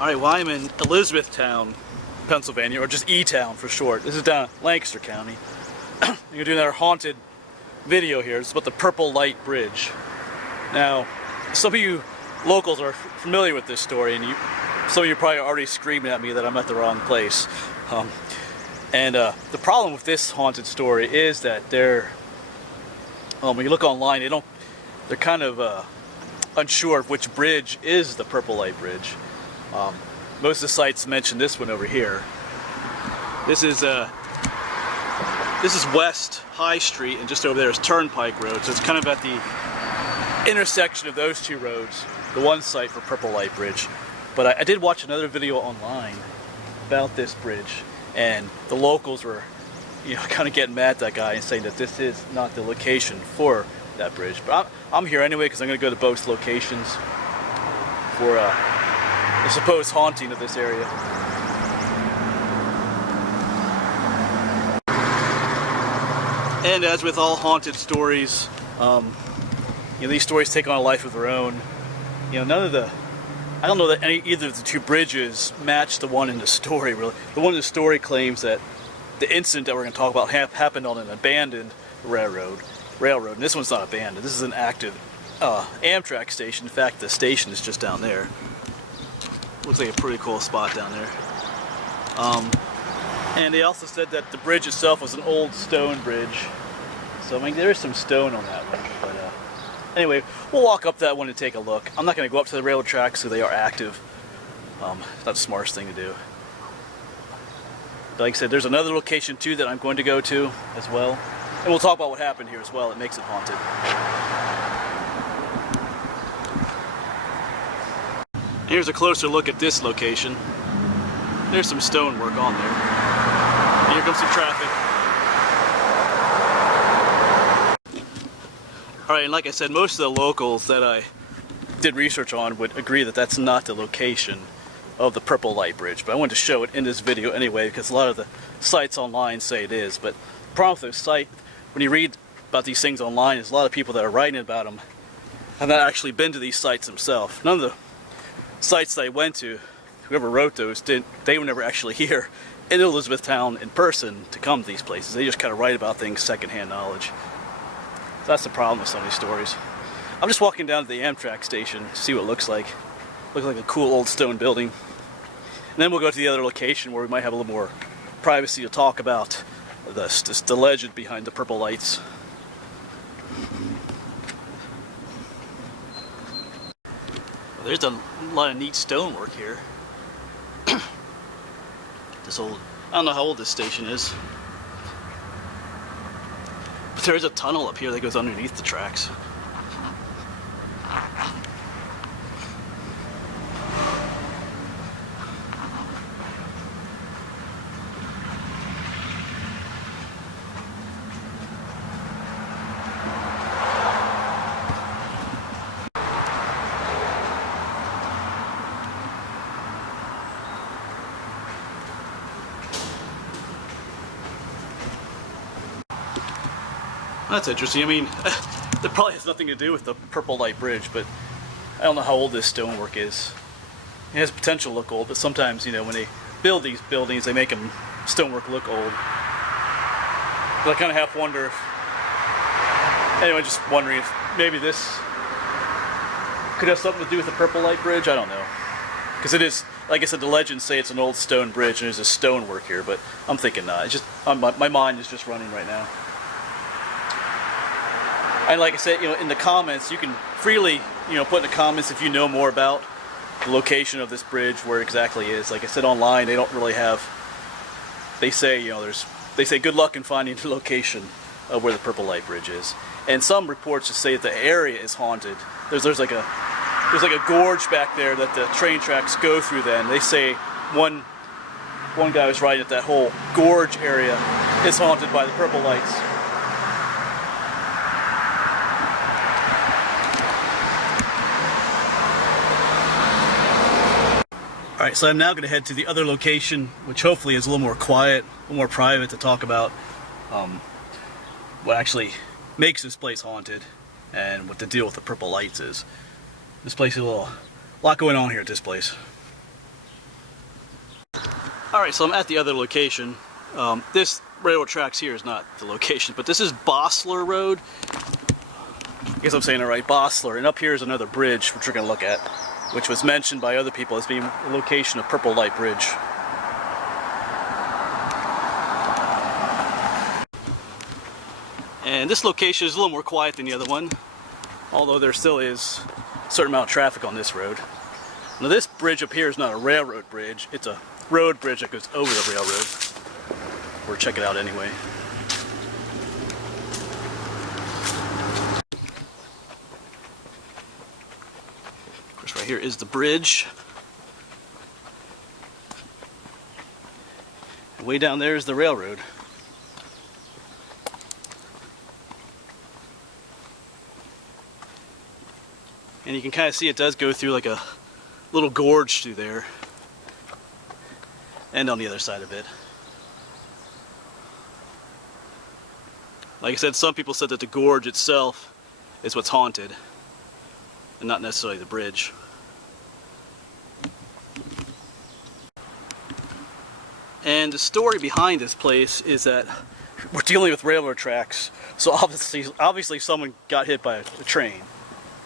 Alright, well I'm in Elizabethtown, Pennsylvania, or just E-Town for short. This is down in Lancaster County. You're doing our haunted video here. It's about the Purple Light Bridge. Now, some of you locals are familiar with this story, and some of you are probably already screaming at me that I'm at the wrong place. The problem with this haunted story is that when you look online, they're kind of unsure of which bridge is the Purple Light Bridge. Most of the sites mention this one over here. This is West High Street, and just over there is Turnpike Road, so it's kind of at the intersection of those two roads, the one site for Purple Light Bridge. But I did watch another video online about this bridge, and the locals were, kind of getting mad at that guy and saying that this is not the location for that bridge. But I'm here anyway because I'm going to go to both locations for the supposed haunting of this area. And as with all haunted stories, these stories take on a life of their own. I don't know that either of the two bridges match the one in the story, really. The one in the story claims that the incident that we're going to talk about happened on an abandoned railroad, and this one's not abandoned. This is an active Amtrak station. In fact, the station is just down there. Looks like a pretty cool spot down there. And they also said that the bridge itself was an old stone bridge. So, there is some stone on that one. But anyway, we'll walk up that one and take a look. I'm not going to go up to the railroad tracks because they are active. It's not the smartest thing to do. But like I said, there's another location too that I'm going to go to as well. And we'll talk about what happened here as well. It makes it haunted. Here's a closer look at this location. There's some stonework on there. And here comes some traffic. Alright, and like I said, most of the locals that I did research on would agree that that's not the location of the Purple Light Bridge. But I wanted to show it in this video anyway because a lot of the sites online say it is. But the problem with those sites, when you read about these things online, there's a lot of people that are writing about them have not actually been to these sites themselves. None of the sites that I went to, whoever wrote those, they were never actually here in Elizabethtown in person to come to these places. They just kind of write about things secondhand knowledge. So that's the problem with some of these stories. I'm just walking down to the Amtrak station to see what it looks like. Looks like a cool old stone building. And then we'll go to the other location where we might have a little more privacy to talk about the legend behind the purple lights. Well, there's a lot of neat stonework here. I don't know how old this station is. But there's a tunnel up here that goes underneath the tracks. That's interesting. That probably has nothing to do with the Purple Light Bridge, but I don't know how old this stonework is. It has potential to look old, but sometimes, when they build these buildings, they make them stonework look old. But I kind of half wonder if, anyway, just wondering if maybe this could have something to do with the Purple Light Bridge. I don't know. Because it is, like I said, the legends say it's an old stone bridge and there's a stonework here, but I'm thinking not. It's just, my mind is just running right now. And like I said, in the comments, you can freely, put in the comments if you know more about the location of this bridge, where it exactly is. Like I said, online, they don't really have, they say, they say good luck in finding the location of where the Purple Light Bridge is. And some reports just say that the area is haunted. There's like a gorge back there that the train tracks go through then. They say one guy was writing that whole gorge area is haunted by the purple lights. Alright, so I'm now going to head to the other location, which hopefully is a little more quiet, a little more private, to talk about what actually makes this place haunted and what the deal with the purple lights is. This place is a lot going on here at this place. Alright, so I'm at the other location. This railroad tracks here is not the location, but this is Bossler Road. I guess I'm saying it right, Bossler. And up here is another bridge, which we're going to look at, which was mentioned by other people as being the location of Purple Light Bridge. And this location is a little more quiet than the other one, although there still is a certain amount of traffic on this road. Now this bridge up here is not a railroad bridge, it's a road bridge that goes over the railroad. We'll check it out anyway. Of course, right here is the bridge. And way down there is the railroad. And you can kind of see it does go through like a little gorge through there. And on the other side of it. Like I said, some people said that the gorge itself is what's haunted, and not necessarily the bridge. And the story behind this place is that we're dealing with railroad tracks, so obviously someone got hit by a train.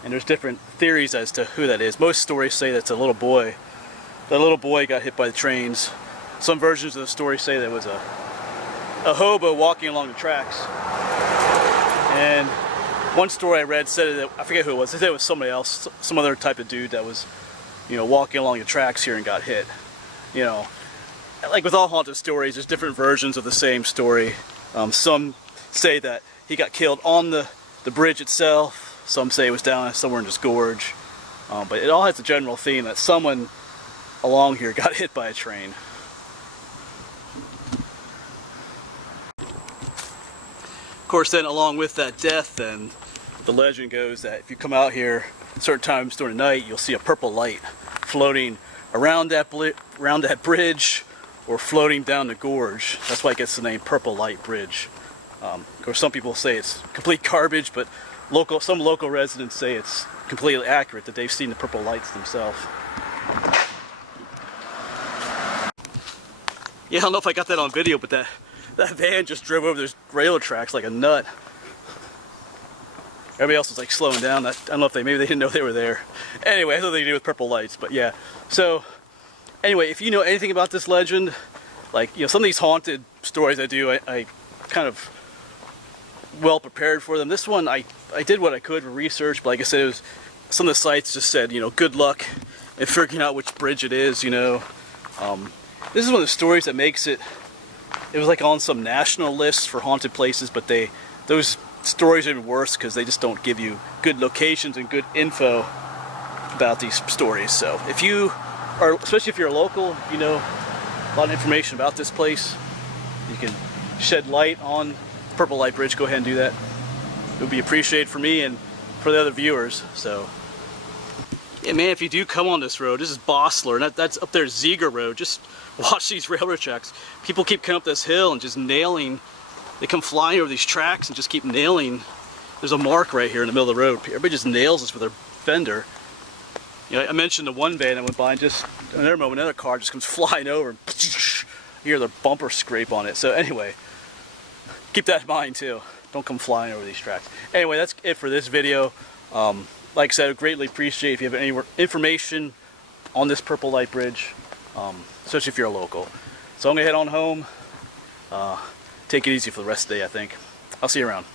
And there's different theories as to who that is. Most stories say that's a little boy. That little boy got hit by the trains. Some versions of the story say that it was a hobo walking along the tracks. And one story I read said that, I forget who it was, they said it was somebody else, some other type of dude that was, you know, walking along the tracks here and got hit. You know, like with all haunted stories, there's different versions of the same story. Some say that he got killed on the bridge itself. Some say it was down somewhere in this gorge. But it all has a general theme that someone along here got hit by a train. Of course, then along with that death, then the legend goes that if you come out here certain times during the night, you'll see a purple light floating around that bridge or floating down the gorge. That's why it gets the name Purple Light Bridge. Of course, some people say it's complete garbage, but some local residents say it's completely accurate, that they've seen the purple lights themselves. Yeah, I don't know if I got that on video, but that van just drove over those railroad tracks like a nut. Everybody else was like slowing down. I don't know if maybe they didn't know they were there. Anyway, I thought they could do with purple lights, but yeah. So, anyway, if you know anything about this legend, like, you know, some of these haunted stories I do, I kind of well prepared for them. This one, I did what I could for research, but like I said, it was, some of the sites just said, you know, good luck in figuring out which bridge it is, you know. This is one of the stories that makes it was like on some national lists for haunted places, but those stories are even worse because they just don't give you good locations and good info about these stories. So if you are, especially if you're a local, you know a lot of information about this place, you can shed light on Purple Light Bridge, go ahead and do that. It would be appreciated for me and for the other viewers. So yeah, man, if you do come on this road, this is Bossler, and that's up there, Ziegler Road. Just watch these railroad tracks. People keep coming up this hill and just nailing. They come flying over these tracks and just keep nailing. There's a mark right here in the middle of the road. Everybody just nails this with their fender. You know, I mentioned the one van that went by, and just another car just comes flying over, and you hear the bumper scrape on it. So anyway, keep that in mind too. Don't come flying over these tracks. Anyway, that's it for this video. Like I said, I would greatly appreciate if you have any information on this Purple Light Bridge, especially if you're a local. So I'm gonna head on home. Take it easy for the rest of the day, I think. I'll see you around.